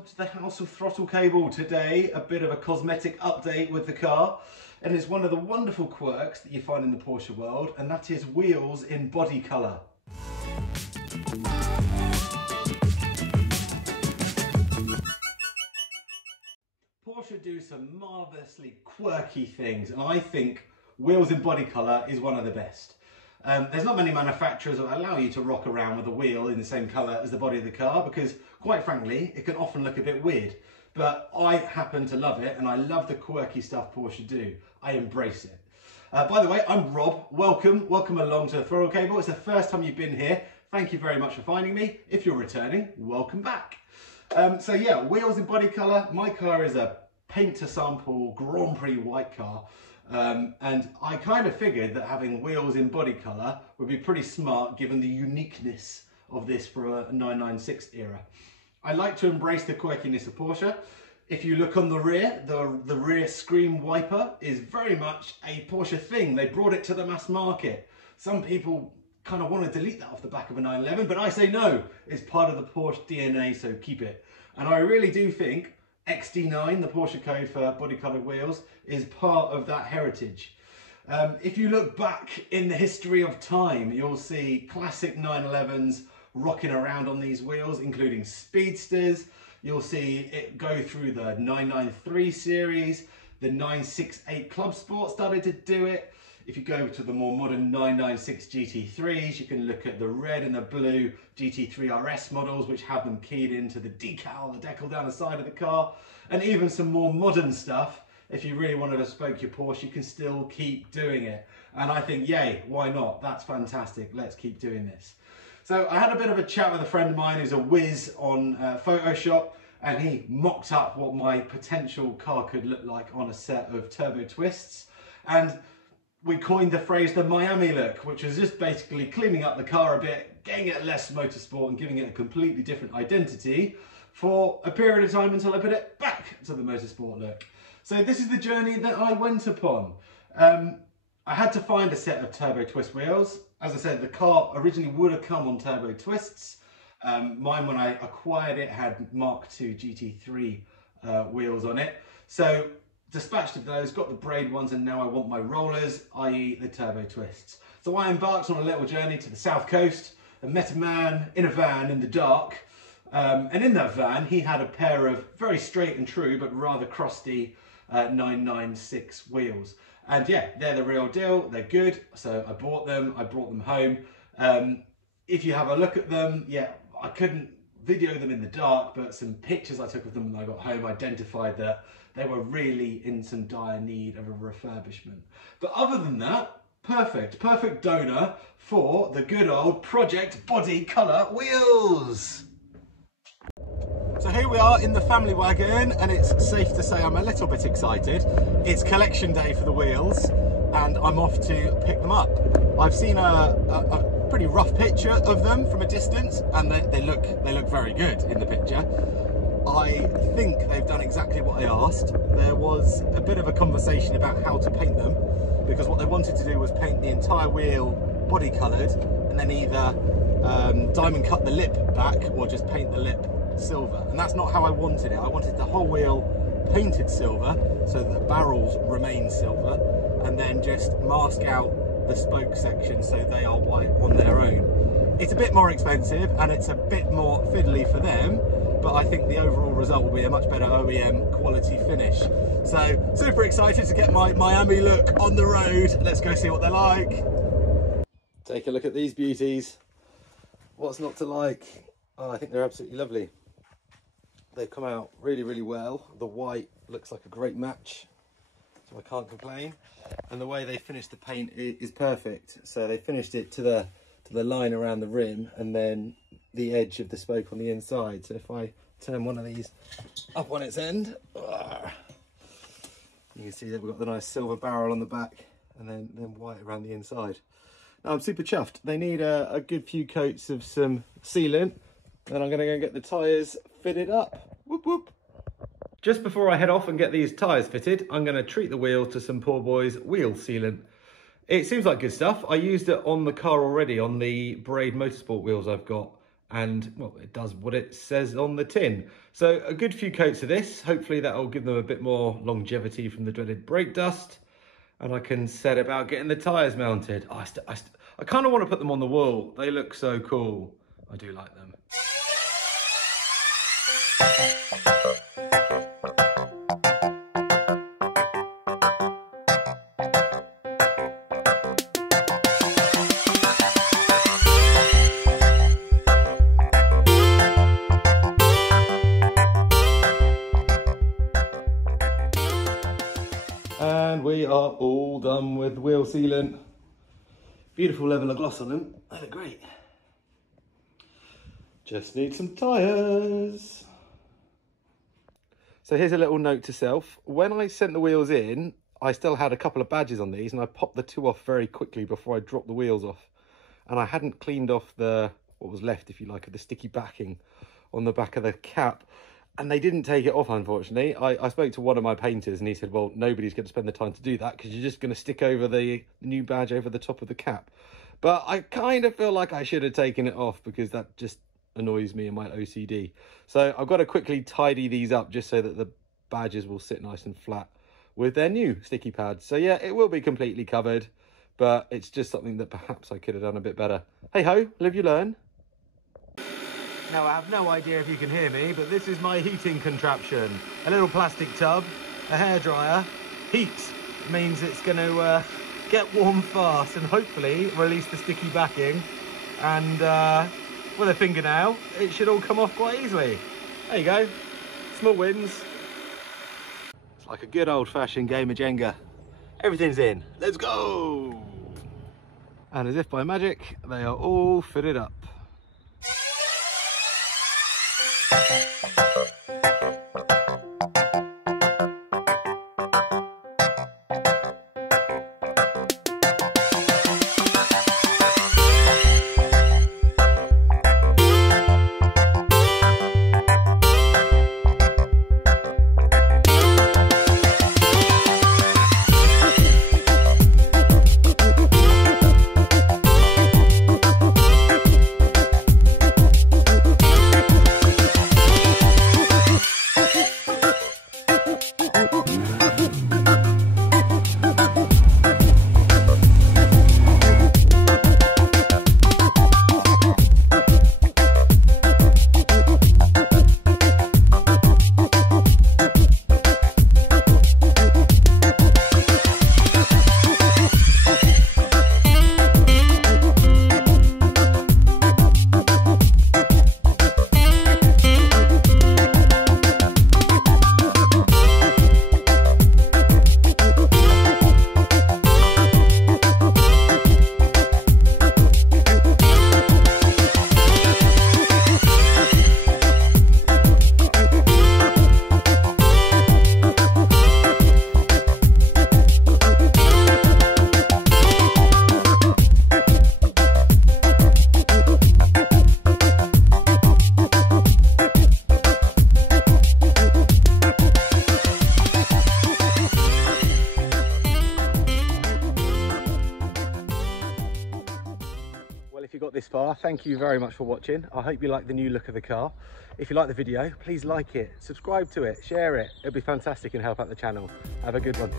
welcome to the House of Throttle Cable. Today, a bit of a cosmetic update with the car, and it's one of the wonderful quirks that you find in the Porsche world, and that is wheels in body colour. Porsche do some marvellously quirky things, and I think wheels in body colour is one of the best. There's not many manufacturers that allow you to rock around with a wheel in the same colour as the body of the car because, quite frankly, it can often look a bit weird. But I happen to love it, and I love the quirky stuff Porsche do. I embrace it. By the way, I'm Rob. Welcome along to the Throttle Cable. It's the first time you've been here. Thank you very much for finding me. If you're returning, welcome back. So yeah, wheels in body colour. My car is a paint to sample Grand Prix white car. And I kind of figured that having wheels in body colour would be pretty smart given the uniqueness of this for a 996 era. I like to embrace the quirkiness of Porsche. If you look on the rear, the rear screen wiper is very much a Porsche thing. They brought it to the mass market. Some people kind of want to delete that off the back of a 911, but I say no, it's part of the Porsche DNA, so keep it. And I really do think XD9, the Porsche code for body coloured wheels, is part of that heritage. If you look back in the history of time, you'll see classic 911s rocking around on these wheels, including speedsters. You'll see it go through the 993 series, the 968 Club Sport started to do it. If you go to the more modern 996 GT3s, you can look at the red and the blue GT3 RS models, which have them keyed into the decal down the side of the car. And even some more modern stuff, if you really want to bespoke your Porsche, you can still keep doing it. And I think, yay, why not? That's fantastic. Let's keep doing this. So I had a bit of a chat with a friend of mine who's a whiz on Photoshop, and he mocked up what my potential car could look like on a set of turbo twists. And we coined the phrase the Miami look, which was just basically cleaning up the car a bit, getting it less motorsport and giving it a completely different identity for a period of time until I put it back to the motorsport look. So this is the journey that I went upon. I had to find a set of turbo twist wheels. As I said, the car originally would have come on turbo twists. Mine, when I acquired it, had Mark II GT3 wheels on it. So dispatched of those, got the braid ones, and now I want my rollers, i.e. the turbo twists. So I embarked on a little journey to the south coast and met a man in a van in the dark. And in that van, he had a pair of very straight and true, but rather crusty 996 wheels. And yeah, they're the real deal, they're good. So I bought them, I brought them home. If you have a look at them, yeah, I couldn't video them in the dark, but some pictures I took of them when I got home identified that they were really in some dire need of a refurbishment. But other than that, perfect donor for the good old Project Body Colour wheels. So here we are in the family wagon, and it's safe to say I'm a little bit excited. It's collection day for the wheels, and I'm off to pick them up. I've seen a pretty rough picture of them from a distance, and they look very good in the picture. I think they've done exactly what I asked. There was a bit of a conversation about how to paint them, because what they wanted to do was paint the entire wheel body coloured and then either diamond cut the lip back or just paint the lip silver. And that's not how I wanted it. I wanted the whole wheel painted silver so that the barrels remain silver, and then just mask out the spoke section so they are white on their own. It's a bit more expensive and it's a bit more fiddly for them, but I think the overall result will be a much better OEM quality finish. So super excited to get my Miami look on the road. Let's go see what they're like. Take a look at these beauties. What's not to like? Oh, I think they're absolutely lovely. They've come out really well. The white looks like a great match, so I can't complain. And the way they finished the paint is perfect. So they finished it to the line around the rim and then the edge of the spoke on the inside. So if I turn one of these up on its end, you can see that we've got the nice silver barrel on the back and then white around the inside. Now I'm super chuffed. They need a good few coats of some sealant, and I'm going to go get the tyres fitted up. Whoop whoop. Just before I head off and get these tyres fitted, I'm going to treat the wheels to some poor boys wheel sealant. It seems like good stuff. I used it on the car already on the Braid Motorsport wheels I've got, and well, it does what it says on the tin. So a good few coats of this, hopefully that'll give them a bit more longevity from the dreaded brake dust, and I can set about getting the tyres mounted. I kind of want to put them on the wall. They look so cool. I do like them. And we are all done with the wheel sealant. Beautiful level of gloss on them. They look great. Just need some tyres. So here's a little note to self. When I sent the wheels in, I still had a couple of badges on these, and I popped the two off very quickly before I dropped the wheels off. And I hadn't cleaned off what was left, if you like, of the sticky backing on the back of the cap. And they didn't take it off, unfortunately. I spoke to one of my painters and he said, well, nobody's going to spend the time to do that because you're just going to stick over the new badge over the top of the cap. But I kind of feel like I should have taken it off because that just annoys me in my OCD. So I've got to quickly tidy these up just so that the badges will sit nice and flat with their new sticky pads. So yeah, it will be completely covered, but it's just something that perhaps I could have done a bit better. Hey ho, live you learn. Now, I have no idea if you can hear me, but this is my heating contraption. A little plastic tub, a hairdryer. Heat means it's going to get warm fast and hopefully release the sticky backing. And with a fingernail, it should all come off quite easily. There you go. Small wins. It's like a good old-fashioned game of Jenga. Everything's in. Let's go! And as if by magic, they are all fitted up. If you got this far, thank you very much for watching. I hope you like the new look of the car. If you like the video, please like it, subscribe to it, share it. It'll be fantastic and help out the channel. Have a good one.